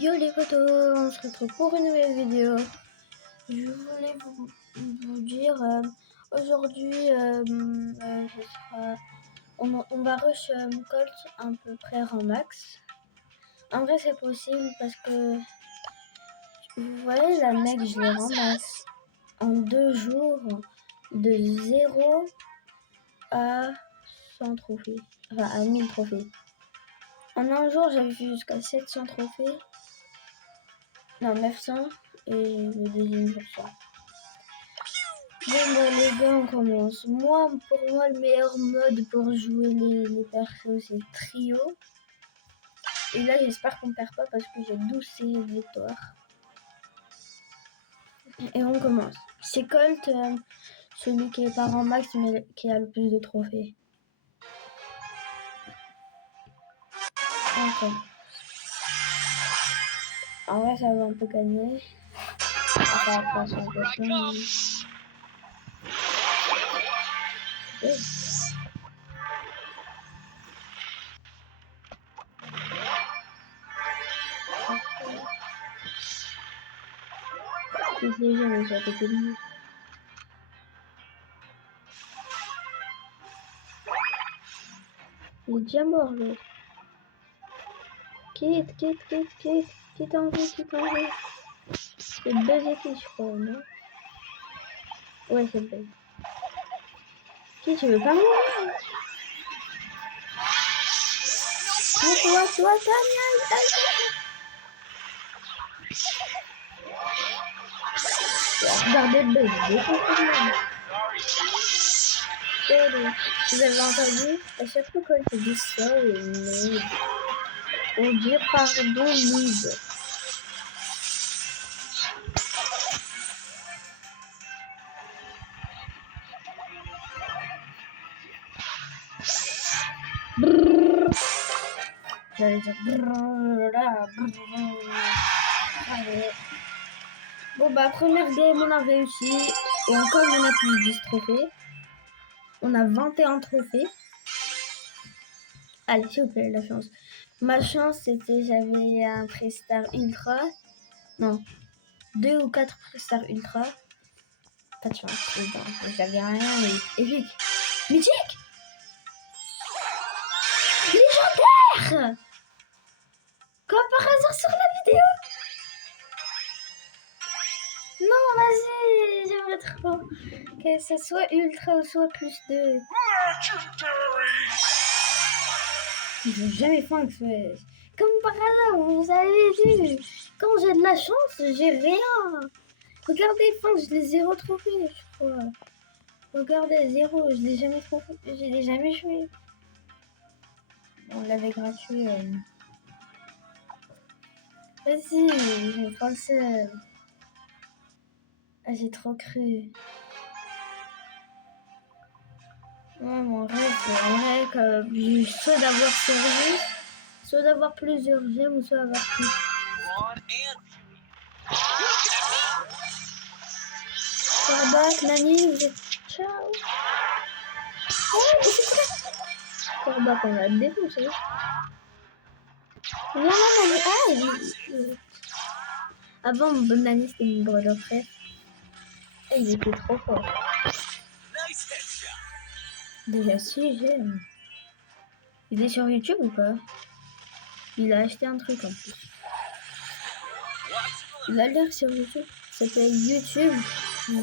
Yo les potos, on se retrouve pour une nouvelle vidéo. Je voulais vous dire, aujourd'hui, on va rush Colt à peu près en max. En vrai c'est possible parce que, vous voyez la mec, je l'ai ramasse en 2 jours de 0 à 100 trophées, enfin à 1000 trophées. En un jour j'avais fait jusqu'à 700 trophées. Non, 900 et le deuxième jour 100. Bon bah les gars, on commence. Pour moi, le meilleur mode pour jouer les persos, c'est trio. Et là, j'espère qu'on perd pas parce que j'ai 12 victoires. Et on commence. C'est Colt, celui qui est pas en max, mais qui a le plus de trophées. On commence. En vrai, ça va un peu gagner. Ça va pas son Je sais jamais sur côté de lui. Il est déjà mort l'autre. Quitte en vie. C'est le deuxième, je crois, non? Ouais, c'est le deuxième. Qui, tu veux pas mourir? Toi, regardez le bébé. Vous avez entendu? À chaque fois qu'on te dit ça, on dit pardon, mid. J'allais dire bon bah première game on a réussi et encore on a plus 10 trophées. On a 21 trophées. Allez s'il vous plaît la chance. Ma chance c'était j'avais un Prestar Ultra. Non. 2 ou 4 Prestar Ultra. Pas de chance. J'avais rien et épique. Mythique. Légendaire. Comme par hasard sur la vidéo. Non, vas-y, j'aimerais trop que ça soit ultra ou soit plus de... J'ai jamais faim que ce... Comme par hasard, vous avez vu. Quand j'ai de la chance, j'ai rien. Regardez, fin, je l'ai 0 trophée, je crois. Regardez, 0, je l'ai jamais trophée, je l'ai jamais joué. On l'avait gratuit. Vas-y, j'ai trop le seul. Ah, j'ai trop cru. Ouais, mon rêve, c'est vrai que soit d'avoir survie, soit d'avoir plusieurs gemmes, ou soit avoir plus. Corbac, Nani, vous êtes... Ciao. Oh, mais c'est quoi? Corbac, on l'a défoncé. Non, mais... Ah, avant, mon bon Nani, c'était mon brother frère. Et il était trop fort. Déjà 6 gemmes. Il est sur YouTube ou pas? Il a acheté un truc en plus. Il a l'air sur YouTube. Ça s'appelle YouTube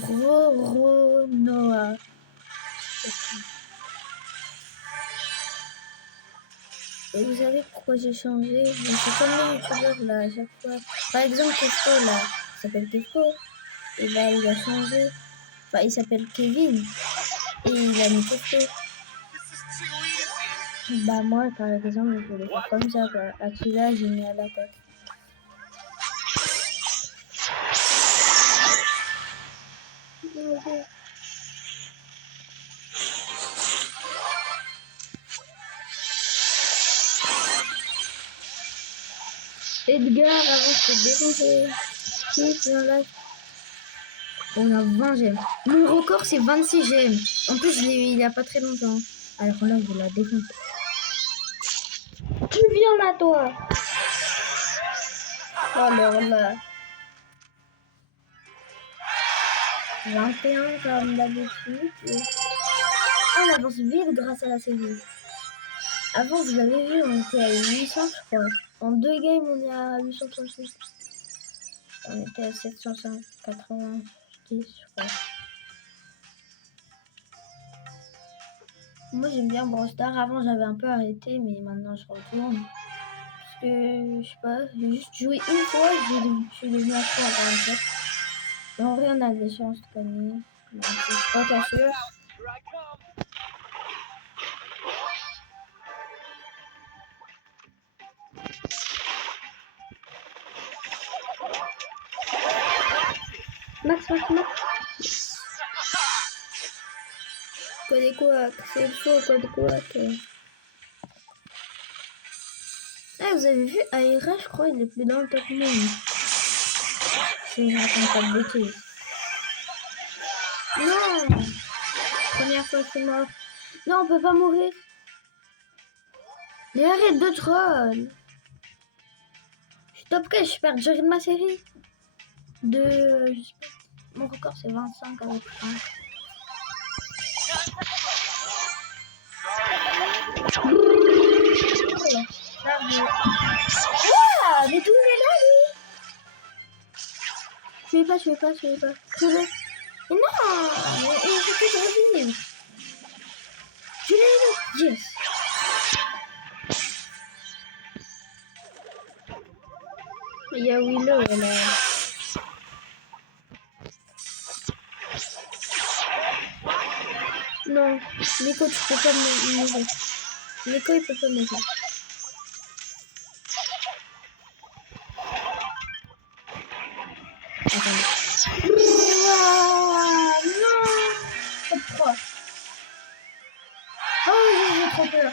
Roronoa. Et vous savez pourquoi j'ai changé? C'est comme les youtubeurs là à chaque fois. Par exemple Kefko là, il s'appelle Kefko. Et là il a changé. Enfin il s'appelle Kevin. Et il a mis Kefko. Bah moi par exemple je voulais faire comme ça quoi. À celui-là j'ai mis à l'attaque. Edgar, avant je t'ai défoncé. Qui dans la... On a 20 gemmes. Mon record c'est 26 gemmes. En plus je l'ai eu il y a pas très longtemps. Alors là je la défonce. Tu viens là toi. Alors là, 21 comme d'habitude. On avance vite grâce à la série. Avant, vous avez vu, on était à 800, je crois. En 2 games, on est à 838. On était à 790, je crois. Moi, j'aime bien Brawl Stars. Avant, j'avais un peu arrêté, mais maintenant, je retourne. Parce que, je sais pas, j'ai juste joué une fois, je suis devenu accro à 47. Mais en vrai, on a des chances de gagner. Donc, je suis pas très sûr. Max. Code quoi? C'est faux, code quoi? Ah, vous avez vu, Aira, je crois, il est plus dans le top monde. Si je raconte pas de bêtises. Non! Première fois que je suis mort. Non, on peut pas mourir. Mais arrête de troll. Je suis top 4, je perds gérer de ma série. Mon record c'est 25 avec 1. Ah, mais tout le monde est là, lui. Je vais pas. Mais non, il faut que je revive. Je l'ai eu. Yes. Il y a Willow, elle est... Non, Nico, tu peux pas mourir. Nico, il peut pas mourir. Attendez. Non. Top 3. Oh, j'ai trop peur.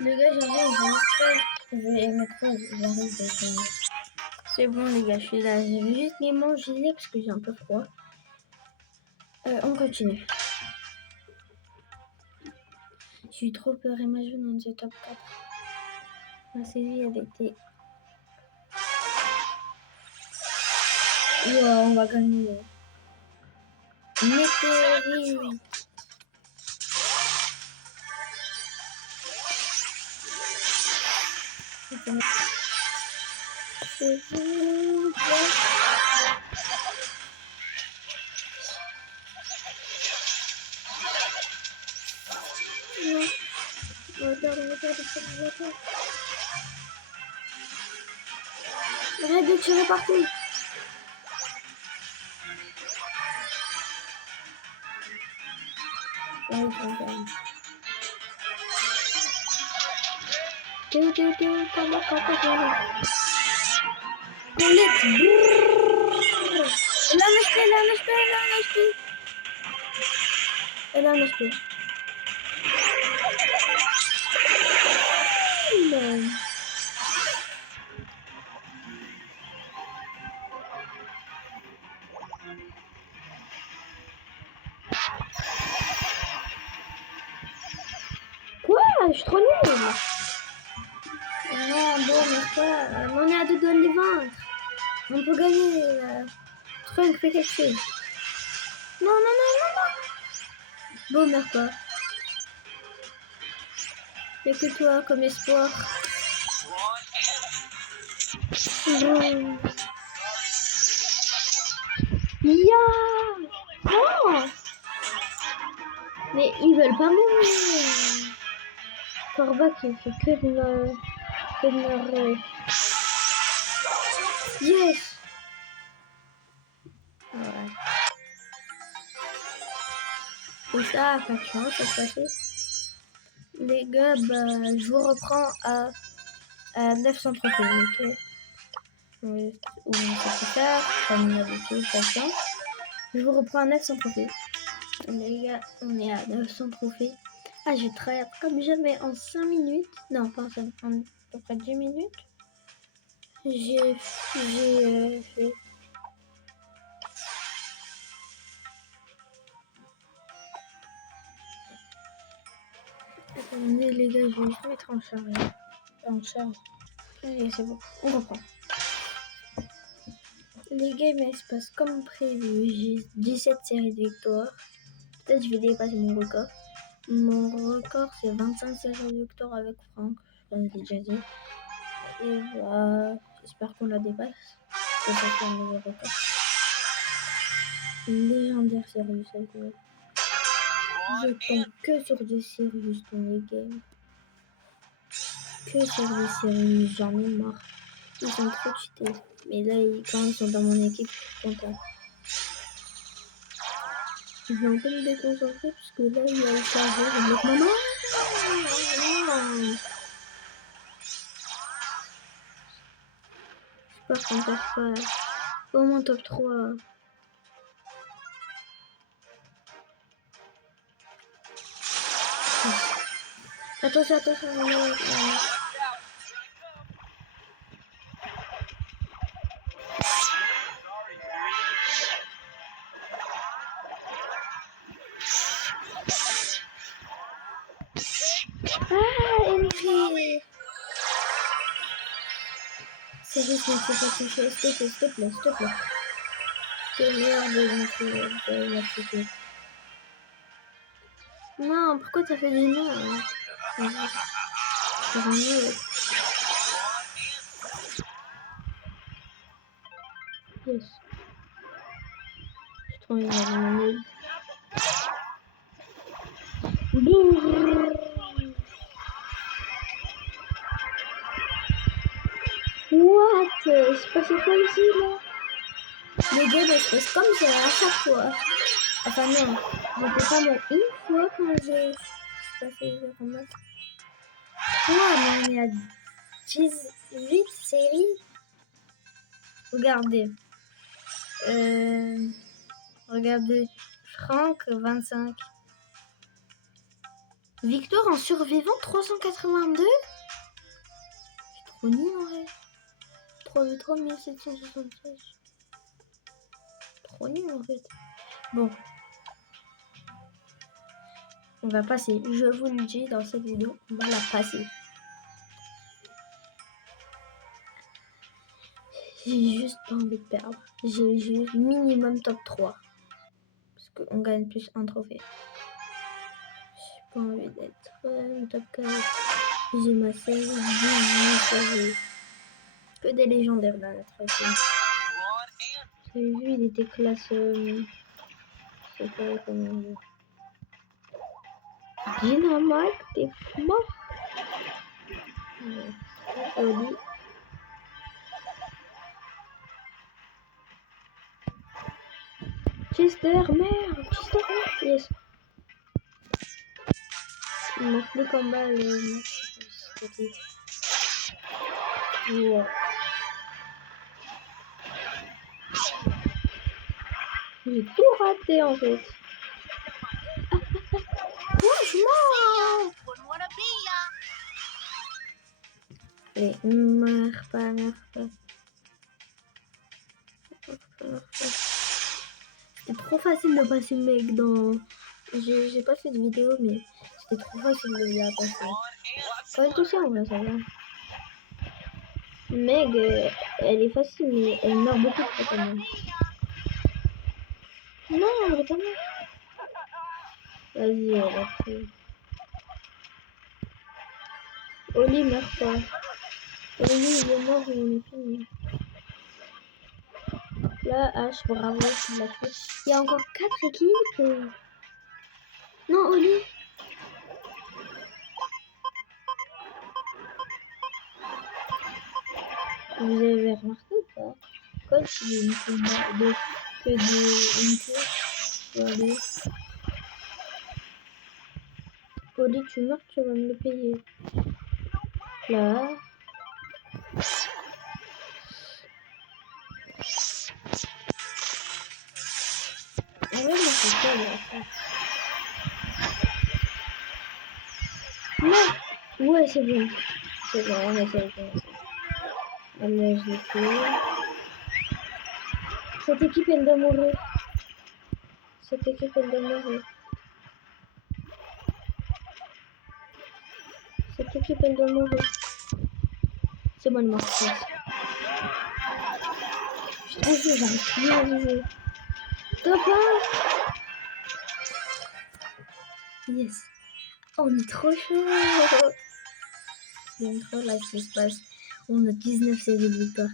Les gars, je vais mettre j'arrive de... C'est bon, les gars, je suis là. Je vais juste les manger parce que j'ai un peu froid. On continue. J'ai eu trop peur, imagine, on était top 4. Ma série, elle était... Wow, on va gagner. Météorite. Arrête de tirer partout. Elle a un HP. Quoi? Je suis trop nulle. Non, bon, mais quoi? On est à 2 doigts de les vaincre. On peut gagner. Trunk, fais quelque chose. Non. Bon, merde pas. Y'a que toi comme espoir. Non. Non. Mais ils veulent pas mourir. Corbac, il fait que de me... Yes. Ouais. Et ça, pas de chance, ça se passait. Les gars, bah, je vous reprends à 900 trophées, ok? Ou c'est plus tard, comme d'habitude, patience. Je vous reprends à 900 trophées. Les gars, on est à 900 trophées. Ah, j'ai travaillé comme jamais en 5 minutes. Non, pas en 5, en à peu près 10 minutes. J'ai fait... Attendez les gars, je vais juste mettre en charge. Allez, c'est bon, on reprend. Les games elles se passent comme prévu. J'ai 17 séries de victoires. Peut-être je vais dépasser mon record. Mon record c'est 25 séries de victoires avec Franck. Je l'ai déjà dit. Et bah, j'espère qu'on la dépasse. Que ça soit un nouveau record. Légendaire Sirius. Je tombe que sur des Sirius dans les games. Que sur des Sirius, j'en ai marre. Ils sont trop cheatés. Mais là, quand ils sont dans mon équipe, je suis content. Je vais un peu me déconcentrer parce que là, il y a le chargeur avec maman. J'espère qu'on perd pas. Au moins top 3. Attention, attention. Ah, MP. C'est juste qu'il ne faut pas toucher. S'il te plaît, s'il te plaît. T'es le meilleur de la cité. Non, pourquoi t'as fait des noms? C'est un nœud. Yes. Je trouve une nœud. What? C'est passé quoi ici là? Les gars, elles se passent comme ça à chaque fois. Enfin non, j'étais pas bon une fois quand j'ai passé le combat. Ouais, mais on est à 18 séries. Regardez. Regardez. Franck, 25. Victoire en survivant, 382. C'est trop nul en vrai. 3776. Trop nul en fait. Bon. On va passer. Je vous le dis dans cette vidéo, on va la passer. J'ai juste pas envie de perdre. J'ai juste minimum top 3. Parce qu'on gagne plus un trophée. J'ai pas envie d'être top 4. J'ai ma série 18. Que des légendaires dans notre équipe. Vous avez vu, il était classe. Je sais pas comment dire. Dynamite, t'es mort. Oli. Chester, merde. Chester, merde. Yes. Il manque plus qu'en bas le match. Wow. J'ai tout raté en fait. Franchement. Allez, meurs pas. C'était trop facile de passer mec dans... J'ai pas fait de vidéo mais c'était trop facile de la passer. Quand même tout ça on va savoir. Meg, elle est facile mais elle meurt beaucoup trop quand même. Non, elle est pas morte. Vas-y, elle a pris. Oli meurt pas. Oli il est mort et on est fini. Là, H, bravo, tu l'as fait. Il y a encore 4 équipes. Non, Oli. Vous avez remarqué ou pas? Coach, il y a une que de Oli. Oli, tu meurs, tu vas me le payer. Là. Ah ouais, mais c'est quoi là? Non. Ouais, c'est bon. C'est bon, on essaie. Allez, je l'ai tué. Cette équipe, elle doit mourir. Cette équipe, elle doit mourir. C'est moi le monstre. Je suis trop chaud, j'arrive plus à viser. Top 1. Yes. Oh, on est trop chaud. J'aime trop là ce qui se passe. On a 19 séries de victoire.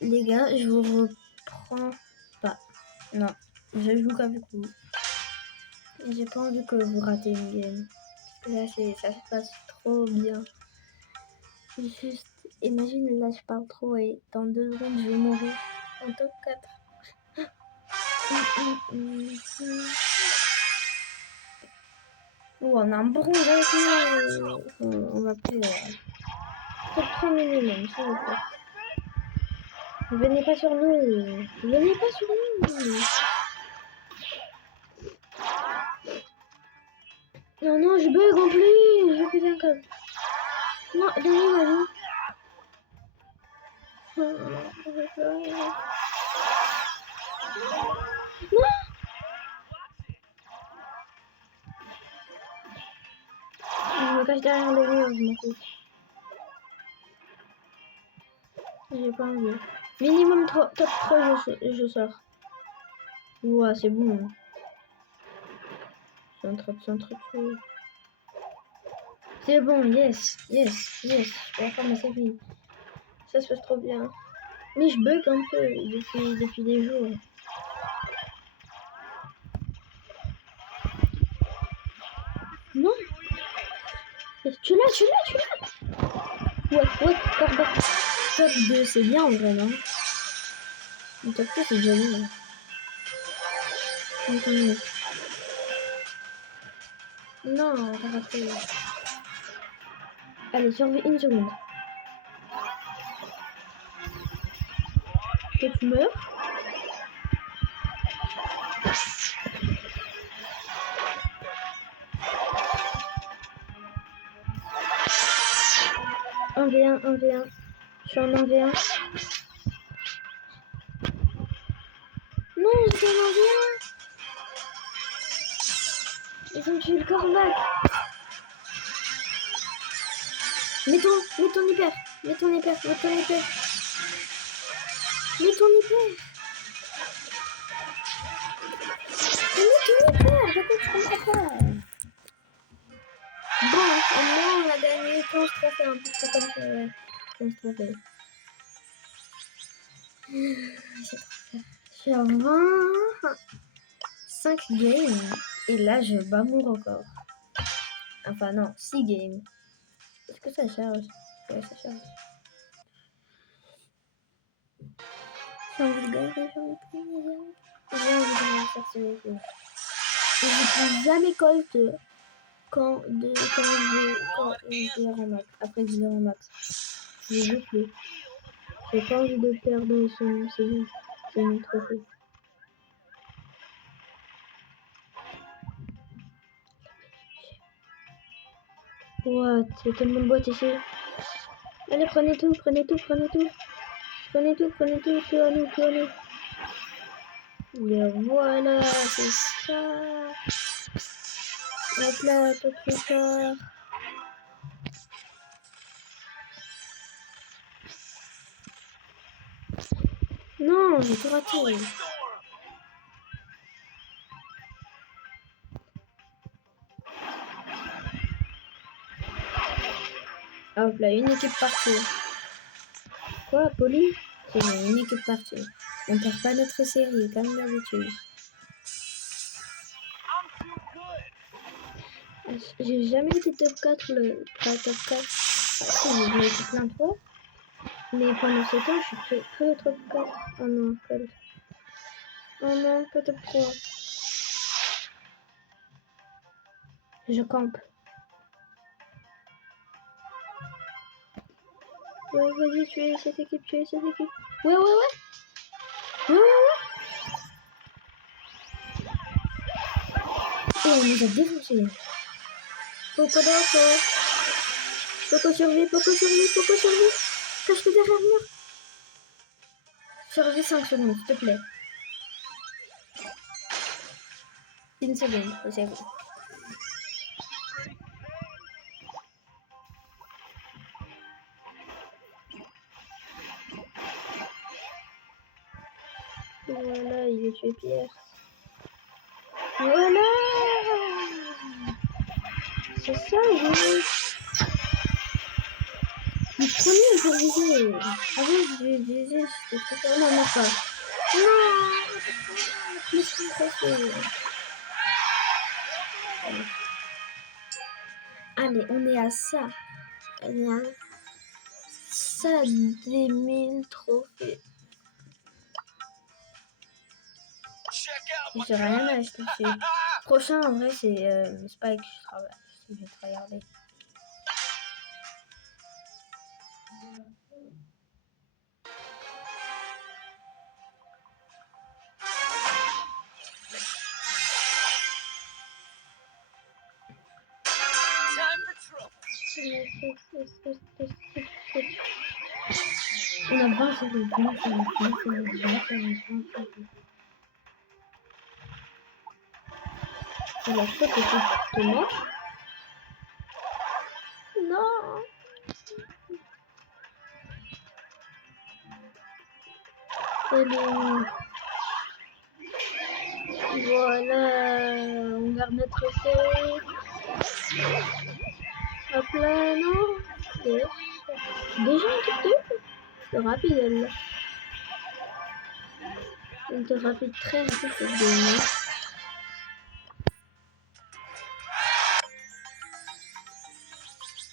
Les gars, je vous reprends pas. Non, je joue qu'avec vous. J'ai pas envie que vous ratez une game. Là, ça se passe trop bien. Juste, imagine, là, je parle trop et dans 2 secondes, je vais mourir en top 4. Oh, on a un bronze avec nous. On va plus... top 3 minimum, s'il vous plaît. Venez pas sur nous. Venez pas sur nous. Non, non, je bug en plus. Je fais un câble. Non, donnez-moi vie. Non. Je me cache derrière le mur, je m'en fous. J'ai pas envie. Minimum top 3, je sors. Ouah, c'est bon. C'est un truc. C'est bon, yes. Je peux faire ma série. Ça se passe trop bien. Mais je bug un peu depuis des jours. Non. Tu l'as. Ouais, pardon. Top 2, c'est bien en vrai, non? Le top 2, c'est déjà bien. Non, t'as raté. Allez, survie 1 seconde. Que tu meurs. Un V1. Je suis en 1v1. Non, j'étais en 1v1. Ils ont tué le corbac. Mets ton hyper. Mets ton hyper. Pourquoi tu comprends pas? Bon, au moins on a gagné 15 trophées, un peu comme ça, ouais. 15 trophées. Je suis à 25 games. Et là, je bats mon record. Enfin, non, 6 games. Est-ce que ça charge? Ouais, ça charge. J'ai envie de gagner, j'ai envie de faire ce jeu. Je ne peux jamais Colt quand je vais en max. Après que je vais en max. Je joue plus. J'ai pas envie de perdre son trophée. What? Il y a tellement de boîtes ici. Allez, prenez tout, tout à nous. Et voilà, c'est ça. Hop là, tout plus tard. Non, j'ai tout raté. Hop là, une équipe partie. Quoi, Poli? C'est bon, une équipe partie. On perd pas notre série, comme d'habitude. J'ai jamais été top 4, top 4. Ah, si, j'ai été plein de fois. Mais pendant ce temps, je suis que top 4. Oh non, Colt. Oh non, pas top 3. Je campe. Ouais, vas-y, tuez cette équipe. Ouais. Et on nous a défoncé. Poco survie. Cache-toi derrière moi. Survie 5 secondes, s'il te plaît. 1 seconde, c'est bon. Voilà, il a tué Pierre. Voilà. C'est ça, je... Le premier, je visé. Avant, je visé, c'était trop fort. Non, non, pas. Non, plus un trophée. Allez, on est à ça. On est à ça des 1000 trophées. J'ai rien à acheter dessus. Prochain, en vrai, c'est Spike. Je vais te regarder. On a 20 séries, 20 séries, 20 séries, 20 séries, 20 séries. C'est la faute de moi. Non. Allez. Voilà. On garde notre série. Hop là, non. Okay. Déjà un top 2. C'est rapide, elle. Elle était rapide, très rapide cette game.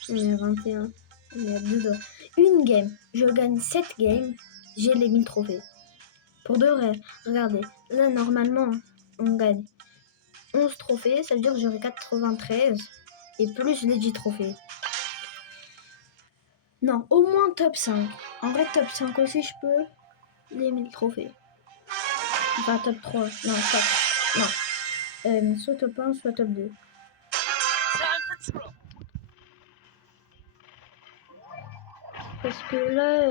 On est à 21. On est à 2 doigts. Une game. Je gagne 7 games. J'ai les 1000 trophées. Pour de vrai. Regardez. Là, normalement, on gagne 11 trophées. Ça veut dire que j'aurai 93. Et plus les 10 trophées. Non, au moins top 5. En vrai, top 5 aussi, je peux. Les 1000 trophées. Enfin, top 3. Non, top. Non. Soit top 1, soit top 2. Parce que là,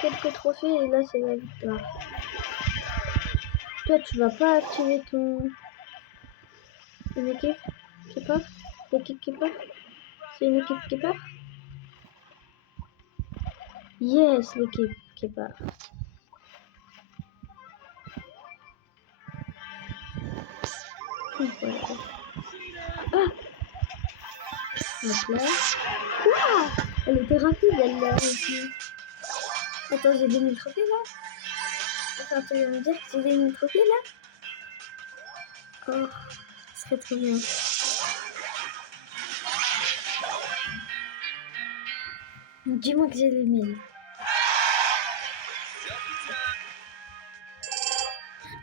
quelques trophées et là, c'est la victoire. Toi, tu vas pas activer une équipe qui part? L'équipe qui part? C'est une équipe qui part? Yes, l'équipe qui part. Voilà. Ah! Hop là. Quoi? Elle était rapide, elle là aussi. Attends, j'ai 2000 trophées là? Attends, tu vas me dire que j'ai 2000 trophées là? Oh, ce serait trop bien. Dis-moi que j'ai les 1000.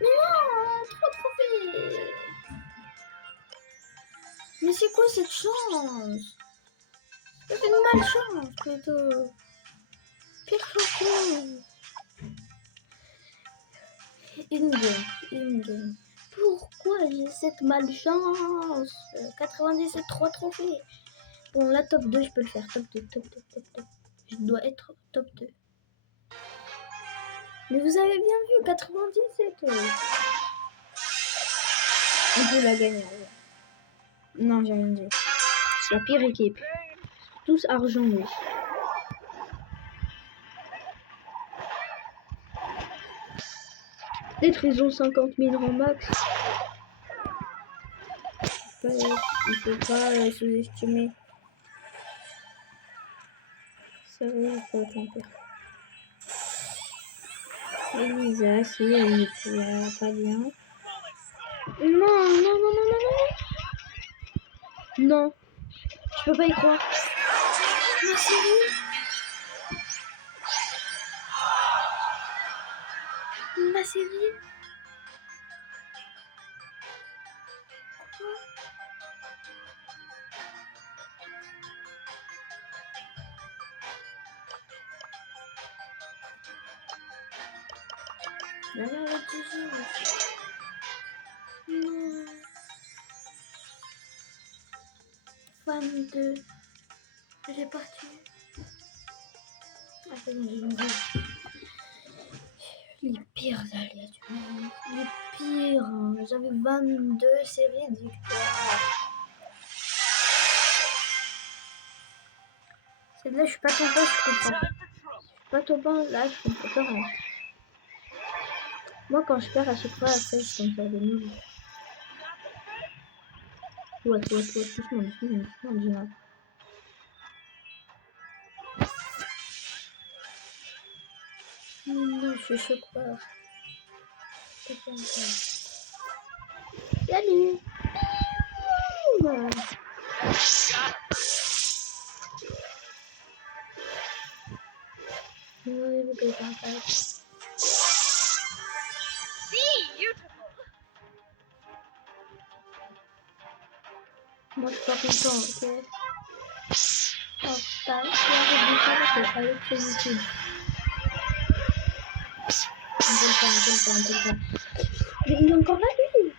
Mais non, 3 trophées. Mais c'est quoi cette chance? C'est une malchance plutôt. Pire chance. Une game. Pourquoi j'ai cette malchance? 97, 3 trophées. Bon, là, top 2, je peux le faire. Top 2. Je dois être top 2. Mais vous avez bien vu, 97. On peut la gagner. Non, j'ai rien dit. C'est la pire équipe. Tous argent, oui. Peut-être ils ont 50 000 en max. Il ne faut pas sous-estimer. Ça va, il faut tenter. Elisa, si elle est pas bien. Non. Non. Je peux pas y croire. Mais sérieux? Ma série? La mère est toujours. Non. Fan de. Elle est partie. Ah, c'est bon, j'ai mangé. Les pires alias du monde. Les pires. Hein. J'avais 22 séries de victoires. Celle-là, je suis pas content, je comprends. Je suis pas content, là, je comprends pas rien. Moi, quand je perds à chaque fois, après, je tombe sur des nuls. Ouais, doucement, Gina. Non, je choque pas. Salut. Ouais, le gars, moi, je suis pas content, ok? Oh, pas, tu as réussi avec ce YouTube. On peut le faire. Mais il est encore là, lui.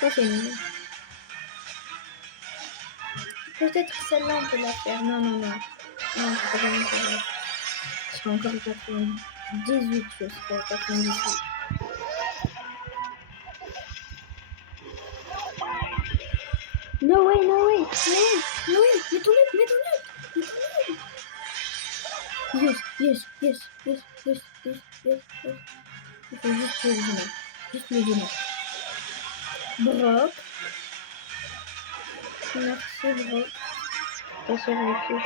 Ça, c'est nul. Peut-être celle-là, on peut la faire. Non, on peut pas gagner celle-là. Je suis encore 98, je suis à 98. No way. Mets ton œuf. Yes. Il faut juste le donner. Brock. Merci, Brock. Pas sur YouTube.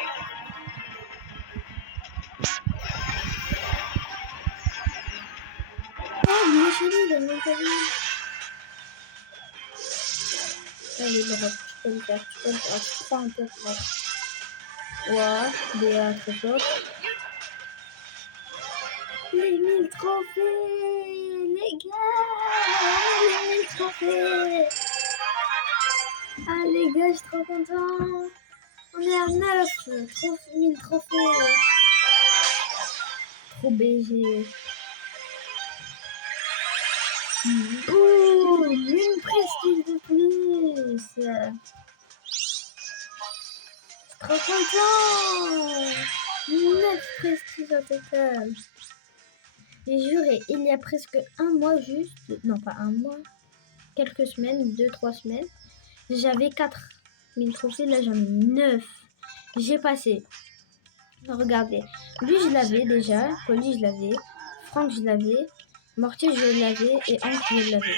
Ah, mais chérie, il a même pas vu. Allez, Brock, tu peux le faire. Tu fais un peu Brock. Ouais, Béa, très fort. Les 1000 trophées, les gars, les 1000 trophées. Ah les gars, je suis trop content. On est à 9, 1000 trophées. Trop BG. Boum, une prestige de plus. Trop content. 9 prestiges au total. J'ai juré, il y a presque un mois juste, non pas un mois, quelques semaines, 2-3 semaines, j'avais 4000 trophées, là j'en ai 9. J'ai passé, regardez, lui je l'avais déjà, Polly je l'avais, Franck je l'avais, Mortier je l'avais et Hank je l'avais.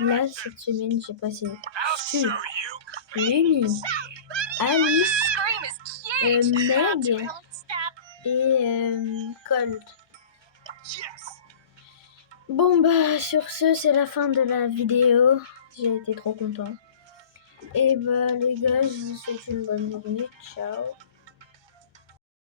Là cette semaine j'ai passé Stu, Lumi, Alice, Meg et Colt. Bon bah sur ce c'est la fin de la vidéo. J'ai été trop content. Et bah les gars je vous souhaite une bonne journée. Ciao.